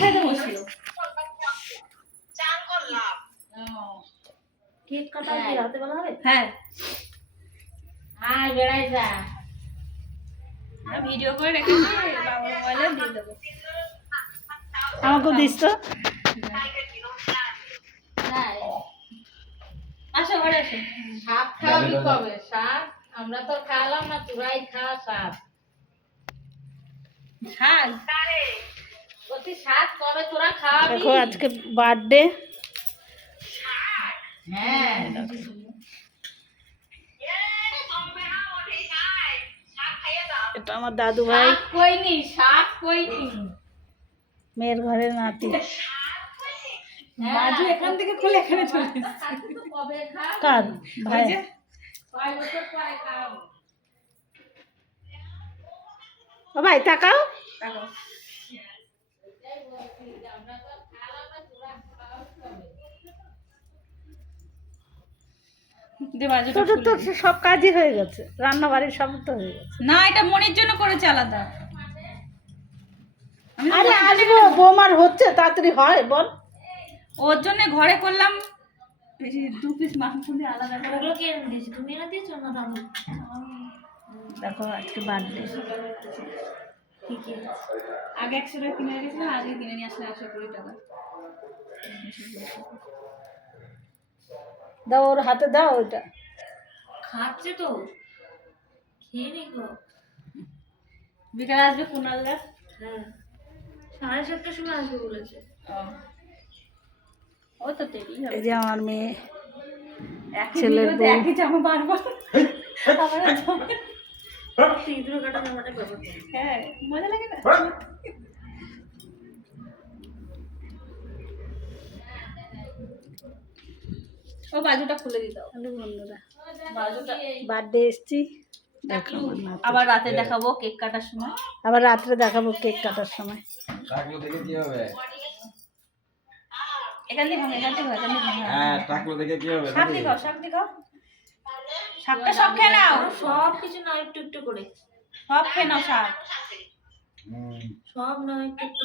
খেতে বসলো। কেক কাটা কি রাতে বেলা হবে? হ্যাঁ আয় বেড়াই যা। ভিডিও করে রেখেছি, বাবার মোবাইলে দিয়ে দেবো। আমাকেও দিস তো। আসো ঘরে আসো। শাক খাওয়াবি কবে? শাক আমরা তো খাওয়ালাম না, তোরাই খা শাক। শাক বলছি শাক কবে তোরা খাওয়াবি? দেখো আজকে বার্থডে। হ্যাঁ এটা আমার দাদু ভাই, শাক কইনি, শাক কইনি। মেয়ের ঘরের নাতি। বাজু এখান থেকে খুলে এখানে চলে এসেছে। শাক তো কবে খা? কার ভাই? ওই যে, কয় বছর পরে খাওয়াবো? ও ভাই তাকাও। দেখো। এটাই বলছি যে আমরা তো খাওয়ালাম না, তোরা খাওয়াবি কবে? দে বাজুটা তোদের তো খুলে দে। সব কাজই হয়ে গেছে, রান্না বাড়ির সব তো হয়ে গেছে। না, এটা মনির জন্য করেছে আলাদা। আমি তো আরে মনির জন্য আসবো, বৌমার হচ্ছে তাড়াতাড়ি হয় বল। ওর জন্য ঘরে করলাম। বেশি 2 পিস মাংস দিয়ে আলাদা করে। ওগুলো কে এনে দিয়েছে? তুমি এনে দিয়েছো না দাদু? দেখো আজকে বার্থডে। ঠিকই আছে। আগে 100 টাকা কিনে রেখেছিলাম, আজকে কিনে নিয়ে আসলে 120 টাকা। দাও ওর হাতে দাও ওইটা। খাচ্ছে তো, খেয়ে নি গো। বিকালে আসবে কুনালদা। হ্যাঁ 7:30টার সময় আসবে বলেছে। ও তো দেরি হবে। এই যে আমার মেয়ে, একই ছেলের ভিডিওতে বউ। একই জামা বারবার। আবার আর জামা। ইঁদুর কাটা জামাটা ব্যবহার করে। হ্যাঁ, মজা লাগে না? ও বাজুটা খুলে দিতে হবে। হ্যালো বন্ধুরা, বাজুটা বার্থডে এসছি, দেখো আমার নাতি। আবার রাতে দেখাবো কেক কাটার সময়। আবার রাত্রে দেখাবো কেক কাটার সময়। টাকলো থেকে কি হবে? এখান থেকে ভাঙে, এখান থেকে ভাঙে, এখান থেকে ভাঙে। হ্যাঁ, টাকলো থেকে কি হবে? শাক দিয়ে খাও, শাক দিয়ে খাও। শাকটা সব খেয়ে নাও, সব কিছু না একটু একটু করে, সব খেয়ে নাও শাক। হুম। সব না একটু একটু